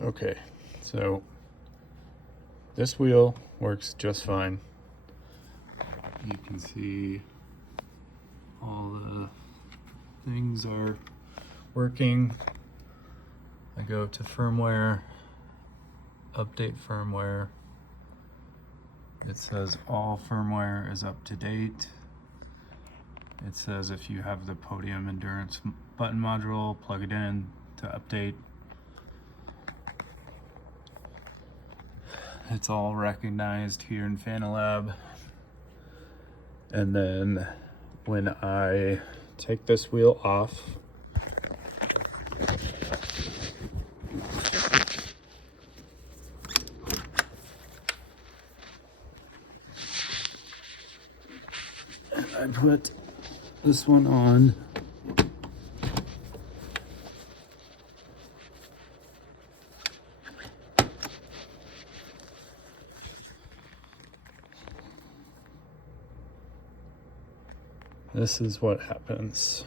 Okay, so this wheel works just fine. You can see all the things are working. I go to firmware, update firmware. It says all firmware is up to date. It says if you have the Podium Endurance button module, plug it in to update. It's all recognized here in Fanalab. And then when I take this wheel off, and I put this one on, this is what happens.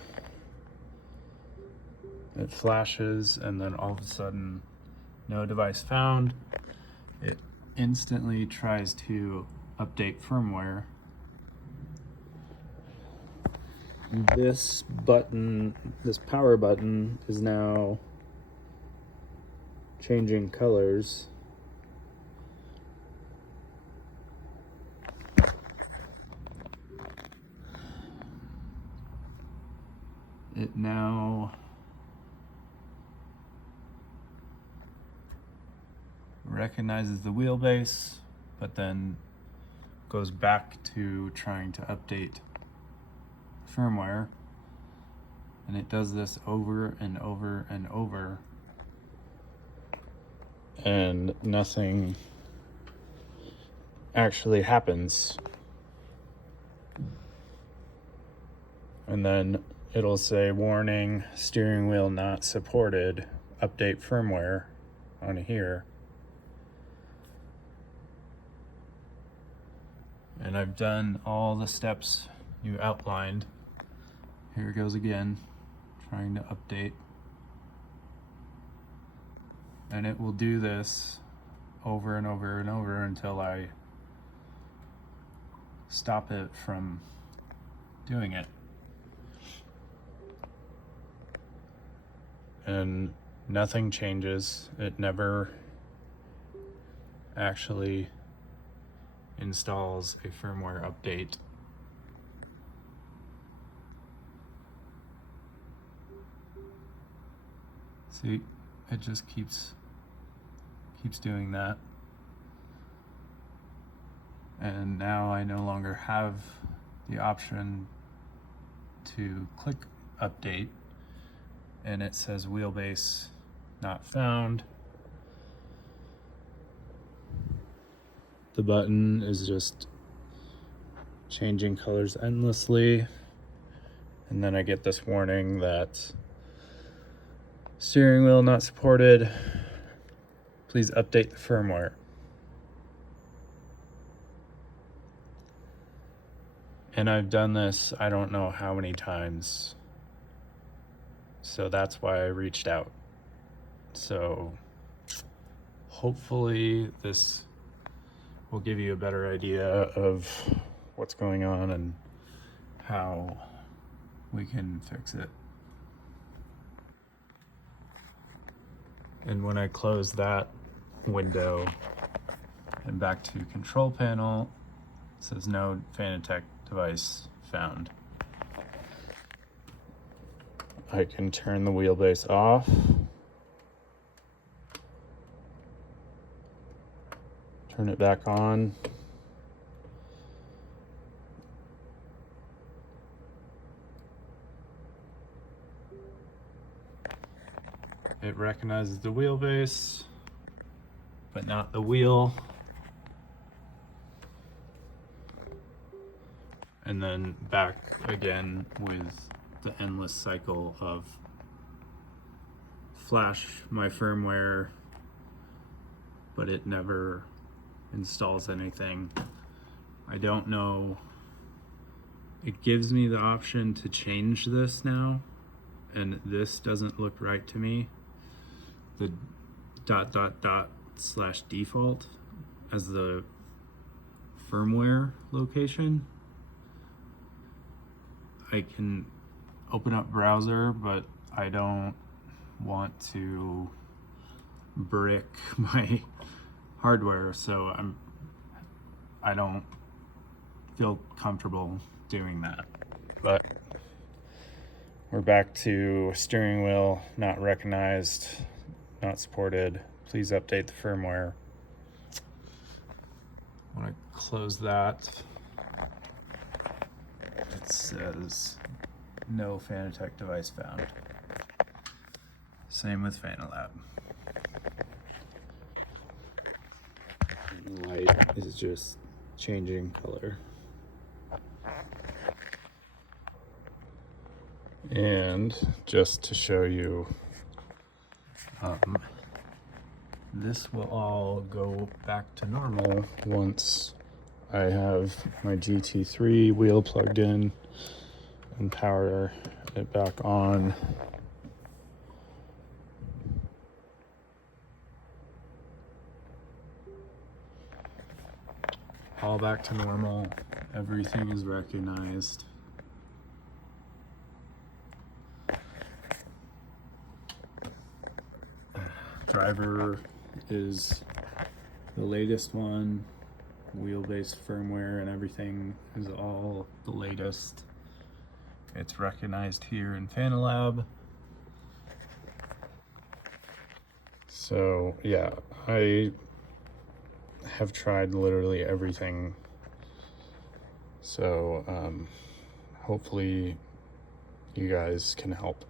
It flashes and then all of a sudden, no device found. It instantly tries to update firmware. This button, this power button, is now changing colors. It now recognizes the wheelbase, but then goes back to trying to update firmware. And it does this over and over and over. And nothing actually happens. And then it'll say, warning, steering wheel not supported, update firmware on here. And I've done all the steps you outlined. Here it goes again, trying to update. And it will do this over and over and over until I stop it from doing it. And nothing changes. It never actually installs a firmware update. See, it just keeps doing that. And now I no longer have the option to click update, and it says wheelbase not found. The button is just changing colors endlessly. And then I get this warning that steering wheel not supported. Please update the firmware. And I've done this, I don't know how many times. So that's why I reached out. So hopefully this will give you a better idea of what's going on and how we can fix it. And when I close that window and back to control panel, it says no Fanatec device found. I can turn the wheelbase off. Turn it back on. It recognizes the wheelbase, but not the wheel. And then back again with the endless cycle of flash my firmware, but it never installs anything. I don't know. It gives me the option to change this now, and this doesn't look right to me. /default as the firmware location. I can open up browser, but I don't want to brick my hardware, so I don't feel comfortable doing that. But we're back to steering wheel not recognized, not supported. Please update the firmware. When I close that, it says no Fanatec device found. Same with Fanalab. The light is just changing color. And just to show you, this will all go back to normal once I have my GT3 wheel plugged in and power it back on. All back to normal. Everything is recognized. Driver is the latest one. Wheelbase firmware and everything is all the latest. It's recognized here in Fanalab. So yeah, I have tried literally everything. So hopefully you guys can help.